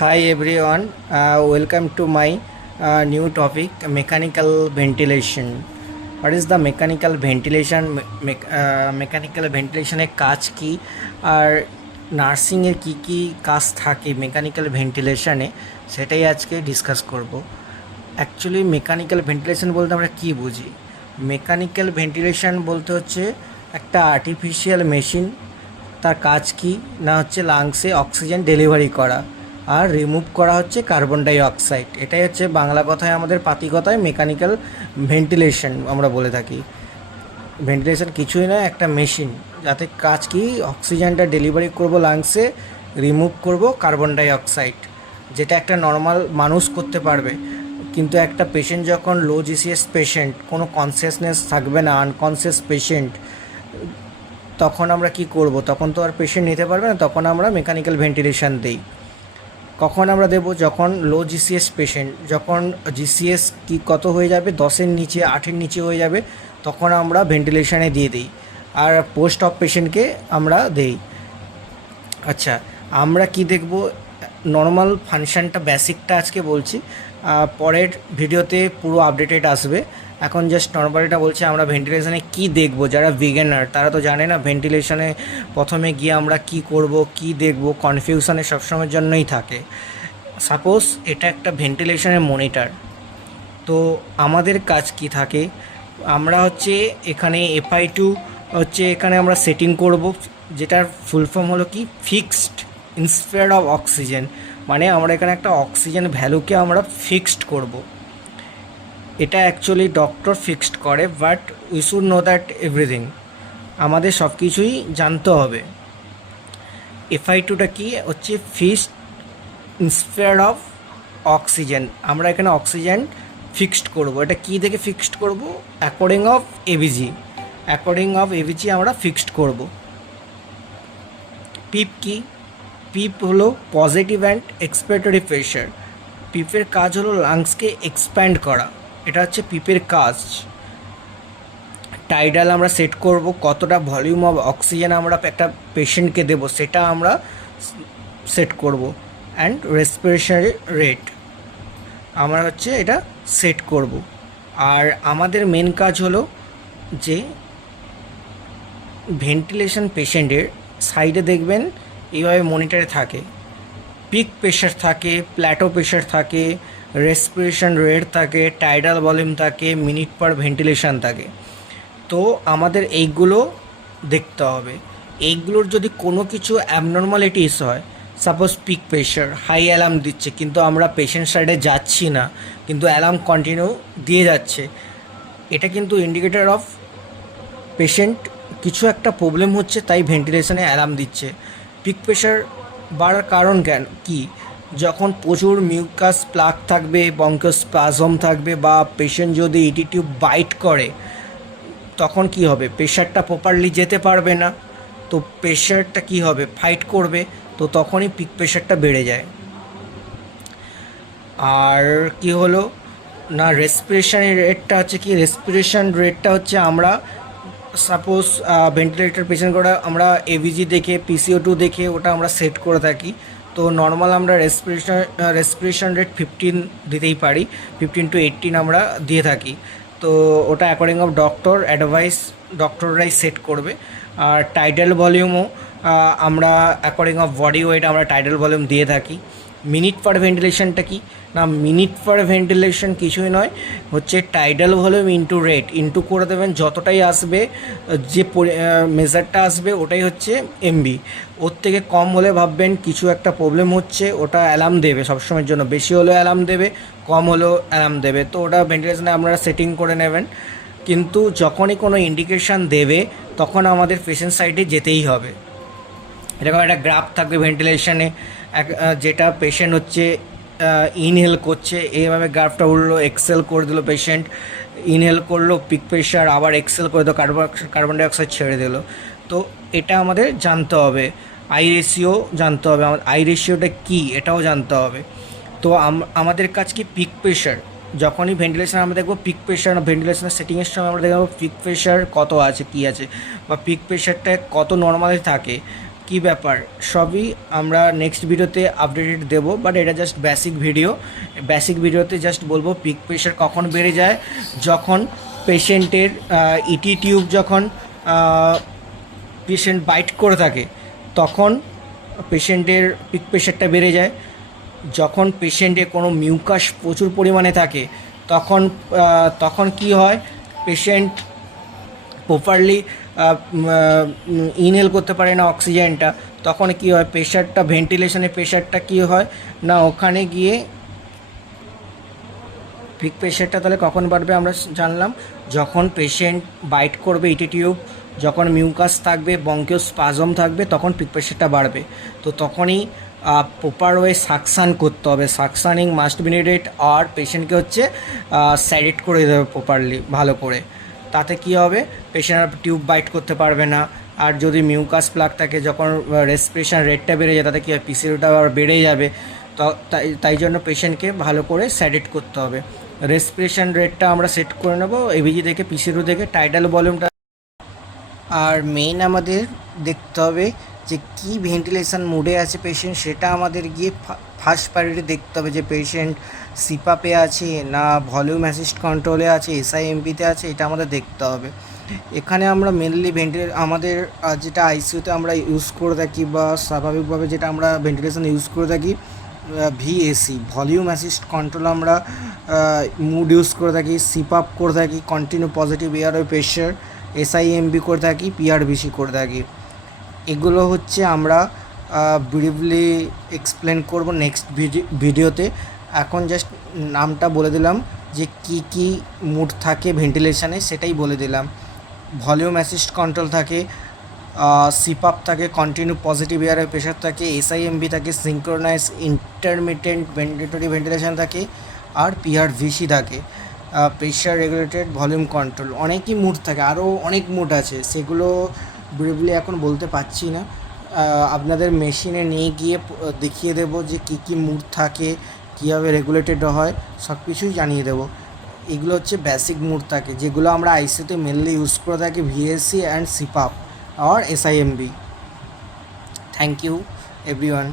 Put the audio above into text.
Hi everyone, welcome to my new topic mechanical ventilation. What is the mechanical ventilation? Mechanical ventilation এর কাজ কি আর নার্সিংয়ের কী কী কাজ থাকে mechanical ভেন্টিলেশনে সেটাই আজকে ডিসকাস করব। অ্যাকচুয়ালি মেকানিক্যাল ভেন্টিলেশন বলতে আমরা কী বুঝি? মেকানিক্যাল ভেন্টিলেশন বলতে হচ্ছে একটা আর্টিফিশিয়াল মেশিন, তার কাজ কি না হচ্ছে লাংসে অক্সিজেন ডেলিভারি করা আর রিমুভ করা হচ্ছে কার্বন ডাই অক্সাইড। এটাই হচ্ছে বাংলা কথায়, আমাদের পাতি কথায় মেকানিক্যাল ভেন্টিলেশন আমরা বলে থাকি। ভেন্টিলেশন কিছুই নয়, একটা মেশিন যাতে কাজ কি অক্সিজেনটা ডেলিভারি করব লাংসে, রিমুভ করব কার্বন ডাই অক্সাইড, যেটা একটা নর্মাল মানুষ করতে পারবে। কিন্তু একটা পেশেন্ট যখন লো জিসিএস পেশেন্ট, কোনো কনসিয়াসনেস থাকবে না, আনকনসিয়াস পেশেন্ট, তখন আমরা কি করব? তখন তো আর পেশেন্ট নিতে পারবে না, তখন আমরা মেকানিক্যাল ভেন্টিলেশন দিই। কখন আমরা দেবো? যখন লো জিসিএস পেশেন্ট, যখন জিসিএস কি কত হয়ে যাবে, 10-এর নিচে 8-এর নিচে হয়ে যাবে, তখন আমরা ভেন্টিলেশনে দিয়ে দিই। আর পোস্ট অফ পেশেন্টকে আমরা দেই। আচ্ছা, আমরা কি দেখব? নর্মাল ফাংশানটা, বেসিকটা আজকে বলছি, পরের ভিডিওতে পুরো আপডেটেড আসবে। এখন জাস্ট নর্মালটা বলছি। আমরা ভেন্টিলেশনে কি দেখব? যারা বিগিনার তারা তো জানে না ভেন্টিলেশনে প্রথমে গিয়ে আমরা কি করব, কি দেখব, কনফিউশনে সবসময়ের জন্যই থাকে। সাপোজ এটা একটা ভেন্টিলেশনের মনিটর, তো আমাদের কাজ কি থাকে? আমরা হচ্ছে এখানে FI2 হচ্ছে এখানে আমরা সেটিং করব, যেটার ফুল ফর্ম হলো কি ফিক্সড ইনস্পেয়ার অফ অক্সিজেন। মানে আমরা এখানে একটা অক্সিজেন ভ্যালুকে আমরা ফিক্সড করব। এটা অ্যাকচুয়ালি ডক্টর ফিক্সড করে, but we should know that everything. আমাদের সব কিছুই জানতে হবে। FI2টা কি হচ্ছে? Fixed inspire of oxygen. আমরা এখানে অক্সিজেন ফিক্সড করব। এটা কি দেখে ফিক্সড করব? According of AVG. According of AVG আমরা ফিক্সড করব। পিপ কি? পিপ হলো পজিটিভ অ্যান্ড এক্সপিরেটরি প্রেশার। পিপের কাজ হলো লাংসকে এক্সপ্যান্ড করা, এটা হচ্ছে পিপের কাজ। টাইডাল আমরা সেট করব, কতটা ভলিউম অফ অক্সিজেন আমরা একটা পেশেন্টকে দেবো সেটা আমরা সেট করব। অ্যান্ড রেসপিরেশন রেট আমরা হচ্ছে এটা সেট করব। আর আমাদের মেন কাজ হলো যে ভেন্টিলেশন পেশেন্টের সাইডে দেখবেন এইভাবে মনিটরে থাকে, পিক প্রেশার থাকে, প্ল্যাটো প্রেশার থাকে, রেসপিরেশন রেট থাকে, টাইডাল ভলিউম থাকে, মিনিট পার ভেন্টিলেশন থাকে। তো আমাদের এইগুলো দেখতে হবে। এইগুলোর যদি কোনো কিছু অ্যাবনর্মালিটিস হয়, suppose peak pressure high alarm দিচ্ছে কিন্তু আমরা পেশেন্ট সাইডে যাচ্ছি না, কিন্তু অ্যালার্ম কন্টিনিউ দিয়ে যাচ্ছে, এটা কিন্তু ইন্ডিকেটর অফ পেশেন্ট কিছু একটা প্রবলেম হচ্ছে, তাই ভেন্টিলেশনে অ্যালার্ম দিচ্ছে। পিক প্রেশার বাড়ার কারণ কি? যখন প্রচুর মিউকাস প্লাগ থাকবে, বঙ্কোস্পাজম থাকবে, বা পেশেন্ট যদি ইটি টিউব বাইট করে, তখন কি হবে? প্রেশারটা প্রপারলি যেতে পারবে না, তো প্রেশারটা কি হবে? ফাইট করবে, তো তখনই পিক প্রেশারটা বেড়ে যায়। আর কি হলো না, রেসপিরেশনের রেটটা হচ্ছে কি? রেসপিরেশন রেটটা হচ্ছে আমরা সাপোজ ভেন্টিলেটর পেশেন্ট করে আমরা এভিজি দেখে, PCO2 দেখে ওটা আমরা সেট করে থাকি। তো নর্মাল আমরা রেসপিরেশন রেট 15 দিতেই পারি, 15 to 18 আমরা দিয়ে থাকি। তো ওটা অ্যাকর্ডিং অফ ডক্টর অ্যাডভাইস, ডক্টররাই সেট করবে। আর টাইডাল ভলিউমও আমরা অ্যাকর্ডিং অফ বডি ওয়েট আমরা টাইডাল ভলিউম দিয়ে থাকি। মিনিট পার ভেন্টিলেশনটা কি না, মিনিট পার ভেন্টিলেশন কিছুই নয়, হচ্ছে tidal volume into rate, into করে দেবেন, যতটাই আসবে, যে মেজারটা আসবে ওটাই হচ্ছে MB। ওর থেকে কম হলে ভাববেন কিছু একটা প্রবলেম হচ্ছে, ওটা অ্যালার্ম দেবে সবসময়ের জন্য, বেশি হলেও অ্যালার্ম দেবে, কম হলেও অ্যালার্ম দেবে। তো ওটা ভেন্টিলেশনে আপনারা সেটিং করে নেবেন। কিন্তু যখনই কোনো ইন্ডিকেশান দেবে তখন আমাদের পেশেন্ট সাইডে যেতেই হবে। এরকম একটা গ্রাফ থাকবে ভেন্টিলেশনে, যেটা পেশেন্ট হচ্ছে ইনহেল করছে, এইভাবে গ্রাফটা উঠলো, এক্সেল করে দিল পেশেন্ট, ইনহেল করলো, পিক প্রেশার, আবার এক্সেল করে দিল, কার্বন ডাইঅক্সাইড ছেড়ে দিল। তো এটা আমাদের জানতে হবে। আই রেশিও জানতে হবে, আই রেশিওটা কী এটাও জানতে হবে। তো আমাদের কাজ কি? পিক প্রেশার যখনই ভেন্টিলেশন আমরা দেখবো, পিক প্রেশার ভেন্টিলেশনের সেটিংয়ের সময় আমরা দেখবো পিক প্রেশার কত আছে, কী আছে, বা পিক প্রেশারটা কত নর্মালি থাকে, কি ব্যাপার সবই আমরা নেক্সট ভিডিওতে আপডেটেড দেবো, বাট এটা জাস্ট বেসিক ভিডিওতে জাস্ট বলবো পিক প্রেশার কখন বেড়ে যায়, যখন পেশেন্টের ইটি টিউব যখন পেশেন্ট বাইট করে থাকে তখন পেশেন্টের পিক প্রেশারটা বেড়ে যায়। যখন পেশেন্টে কোনো মিউকাস প্রচুর পরিমাণে থাকে তখন তখন কি হয়, পেশেন্ট প্রপারলি ইনহেল করতে পারে না অক্সিজেনটা, তখন কি হয় প্রেশারটা ভেন্টিলেশনের প্রেশারটা কি হয় না ওখানে গিয়ে পিক প্রেশারটা তাহলে কখন বাড়বে আমরা জানলাম, যখন পেশেন্ট বাইট করবে ইটি টিউব, যখন মিউকাস থাকবে বঙ্কিও স্পাজম থাকবে তখন পিক প্রেশারটা বাড়বে। তো তখনই প্রপার ওয়ে সাকশান করতে হবে, সাকশানিং মাস্ট বি নিডেড, আর পেশেন্টকে হচ্ছে স্যাডেট করে দেবে প্রপারলি ভালো করে। তাতে কি হবে, পেশেন্ট আর টিউব বাইট করতে পারবে না। আর যদি মিউকাস প্লাগ থাকে, যখন রেসপিরেশন রেটটা বেড়ে যায় তাতে কী হয় পিসিওটা আবার বেড়ে যাবে। তো তাই জন্য পেশেন্টকে ভালো করে স্যাডেট করতে হবে। রেসপিরেশন রেটটা আমরা সেট করে নেবো এবিজি থেকে, পিসিরু থেকে, টাইডাল ভলিউমটা। আর মেইন আমাদের দেখতে হবে যে কী ভেন্টিলেশন মোডে আছে পেশেন্ট, সেটা আমাদের গিয়ে ফার্স্ট প্রায়োরিটি দেখতে হবে যে পেশেন্ট সিপাপে আছে না ভলিউম অ্যাসিস্ট কন্ট্রোলে আছে, এসআইএমপিতে আছে, এটা আমাদের দেখতে হবে। এখানে আমরা মেনলি আমাদের যেটা আইসিইউতে আমরা ইউজ করে থাকি বা স্বাভাবিকভাবে যেটা আমরা ভেন্টিলেশন ইউজ করে থাকি, ভিএসি ভলিউম অ্যাসিস্ট কন্ট্রোল আমরা মুড ইউজ করে থাকি, সিপাপ করে থাকি কন্টিনিউ পজিটিভ এয়ারওয়ে প্রেশার, এসআইএমবি করে থাকি, পিআরবিসি করে থাকি। এগুলো হচ্ছে আমরা ব্রিফলি এক্সপ্লেন করব নেক্সট ভিডিওতে। এখন জাস্ট নামটা বলে দিলাম যে কি মুড থাকে ভেন্টিলেশনে, সেটাই বলে দিলাম। ভলিউম অ্যাসিস্ট কন্ট্রোল থাকে, সিপাপ থাকে কন্টিনিউ পজিটিভ এয়ারওয়ে প্রেশার থাকে, এসআইএমবি থাকে সিঙ্ক্রোনাইজ ইন্টারমিটেন্ট ভেন্টিলেটরি ভেন্টিলেশন থাকে, আর পিআরভিসি থাকে প্রেশার রেগুলেটেড ভলিউম কন্ট্রোল। অনেকই মুড থাকে, আরও অনেক মুড আছে, সেগুলো ব্রিফলি এখন বলতে পারছি না। আপনাদের মেশিনে নিয়ে গিয়ে দেখিয়ে দেবো যে কী মুড থাকে, কীভাবে রেগুলেটেড হয়, সব কিছুই জানিয়ে দেবো। এগুলো হচ্ছে বেসিক মুড থাকে যেগুলো আমরা আইসিইউতে মেনলি ইউজ করে থাকি, ভিএসসি অ্যান্ড সিপাপ আর এসআইএমবি। Thank you everyone.